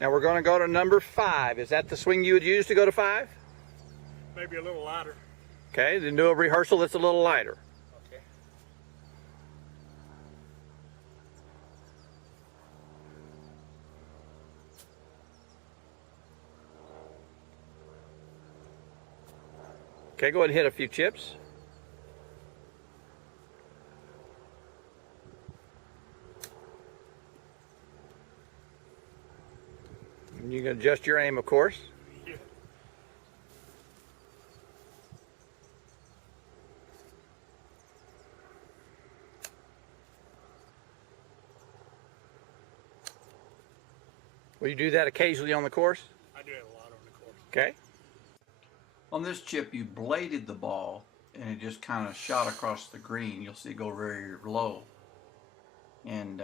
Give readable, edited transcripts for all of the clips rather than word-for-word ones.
Now we're going to go to number 5. Is that the swing you would use to go to 5? Maybe a little lighter. Okay, then do a rehearsal that's a little lighter. Okay. Okay, go ahead and hit a few chips. And you can adjust your aim, of course. Yeah. Will you do that occasionally on the course? I do it a lot on the course. Okay. On this chip, you bladed the ball and it just kind of shot across the green. You'll see it go very low. And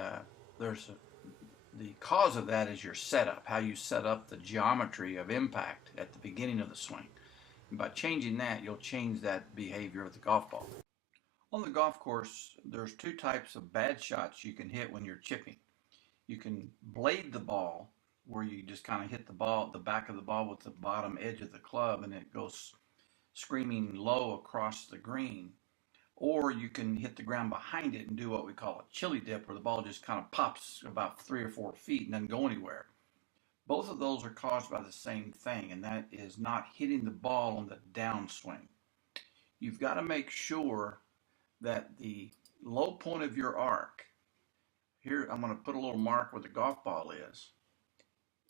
the cause of that is your setup, how you set up the geometry of impact at the beginning of the swing. And by changing that, you'll change that behavior of the golf ball. On the golf course, there's 2 types of bad shots you can hit when you're chipping. You can blade the ball, where you just kind of hit the back of the ball with the bottom edge of the club, and it goes screaming low across the green. Or you can hit the ground behind it and do what we call a chili dip, where the ball just kind of pops about 3 or 4 feet and doesn't go anywhere. Both of those are caused by the same thing, and that is not hitting the ball on the downswing. You've got to make sure that the low point of your arc, here I'm going to put a little mark where the golf ball is.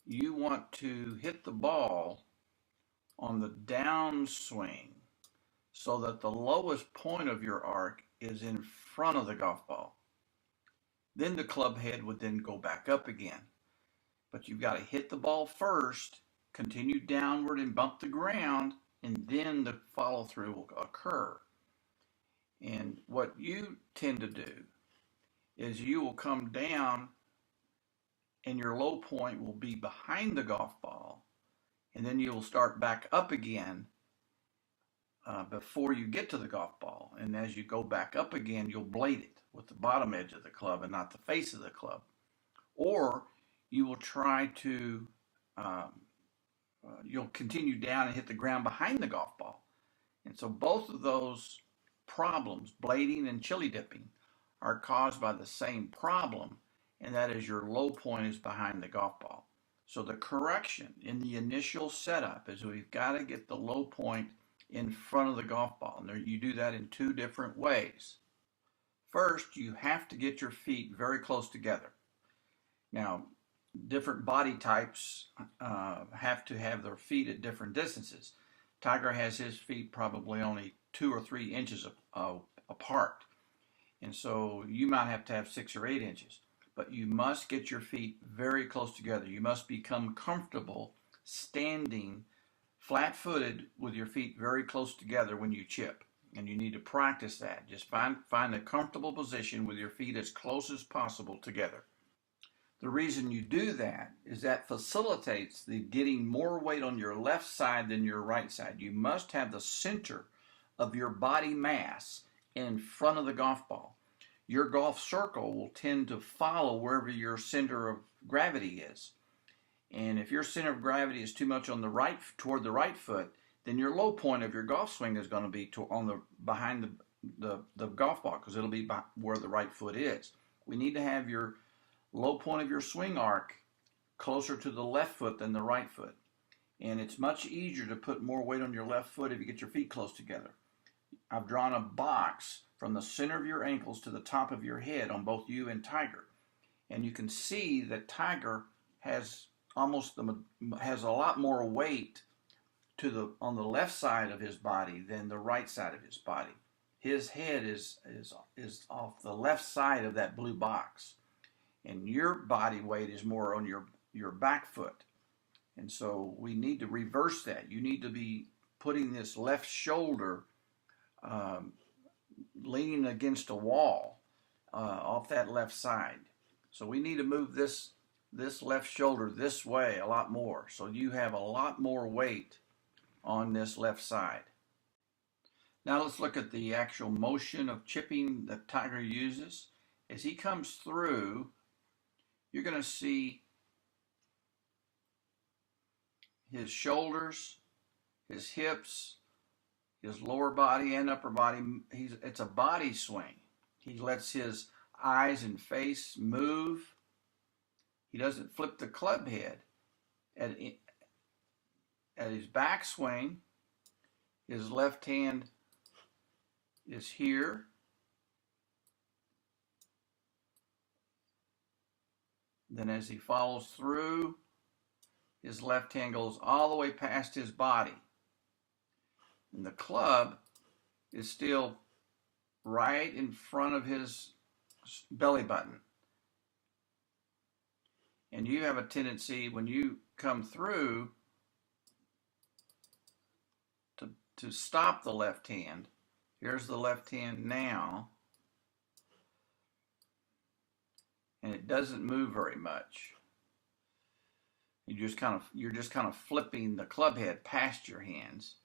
You want to hit the ball on the downswing so that the lowest point of your arc is in front of the golf ball. Then the club head would then go back up again. But you've got to hit the ball first, continue downward and bump the ground, and then the follow through will occur. And what you tend to do is you will come down and your low point will be behind the golf ball, and then you will start back up again before you get to the golf ball. And as you go back up again, you'll blade it with the bottom edge of the club and not the face of the club. Or you will try to, you'll continue down and hit the ground behind the golf ball. And so both of those problems, blading and chili dipping, are caused by the same problem, and that is your low point is behind the golf ball. So the correction in the initial setup is we've got to get the low point in front of the golf ball. And there, you do that in 2 different ways. First, you have to get your feet very close together. Now, different body types have to have their feet at different distances. Tiger has his feet probably only 2 or 3 inches apart. And so you might have to have 6 or 8 inches. But you must get your feet very close together. You must become comfortable standing flat-footed with your feet very close together when you chip. And you need to practice that. Just find a comfortable position with your feet as close as possible together. The reason you do that is that facilitates the getting more weight on your left side than your right side. You must have the center of your body mass in front of the golf ball. Your golf circle will tend to follow wherever your center of gravity is. And if your center of gravity is too much on the right, toward the right foot, then your low point of your golf swing is going to be behind the golf ball, because it'll be where the right foot is. We need to have your low point of your swing arc closer to the left foot than the right foot. And it's much easier to put more weight on your left foot if you get your feet close together. I've drawn a box from the center of your ankles to the top of your head on both you and Tiger. And you can see that Tiger has has a lot more weight on the left side of his body than the right side of his body. His head is off the left side of that blue box, and your body weight is more on your back foot. And so we need to reverse that. You need to be putting this left shoulder leaning against a wall off that left side. So we need to move this left shoulder this way a lot more, so you have a lot more weight on this left side. Now let's look at the actual motion of chipping that Tiger uses. As he comes through, you're going to see his shoulders, his hips, his lower body and upper body. It's a body swing. He lets his eyes and face move. He doesn't flip the club head. At his backswing, his left hand is here. Then as he follows through, his left hand goes all the way past his body. And the club is still right in front of his belly button. And you have a tendency when you come through to stop the left hand. Here's the left hand now. And it doesn't move very much. You're just kind of flipping the club head past your hands.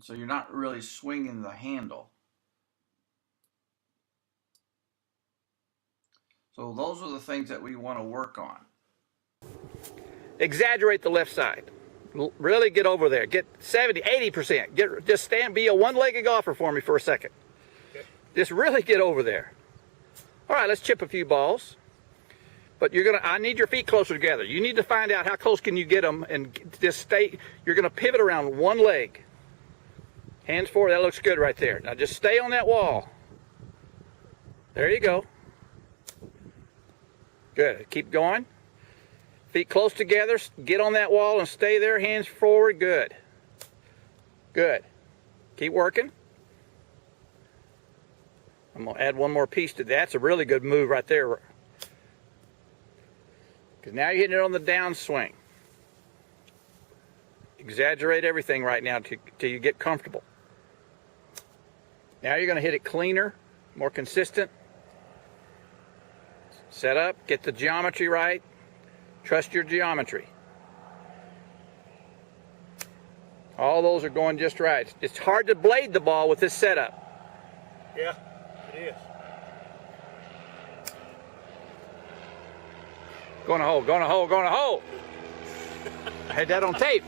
So you're not really swinging the handle. So those are the things that we want to work on. Exaggerate the left side. Really get over there. Get 70, 80%. Just stand, be a one-legged golfer for me for a second. Okay. Just really get over there. All right, let's chip a few balls. But I need your feet closer together. You need to find out how close can you get them and just stay. You're going to pivot around one leg. Hands forward, that looks good right there. Now just stay on that wall. There you go. Good, keep going. Feet close together, get on that wall and stay there, hands forward, good. Good. Keep working. I'm gonna add one more piece to that. That's a really good move right there. Because now you're hitting it on the downswing. Exaggerate everything right now till you get comfortable. Now you're gonna hit it cleaner, more consistent. Set up, get the geometry right. Trust your geometry. All those are going just right. It's hard to blade the ball with this setup. Yeah, it is. Going to hole, going to hole, going to hole. I had that on tape.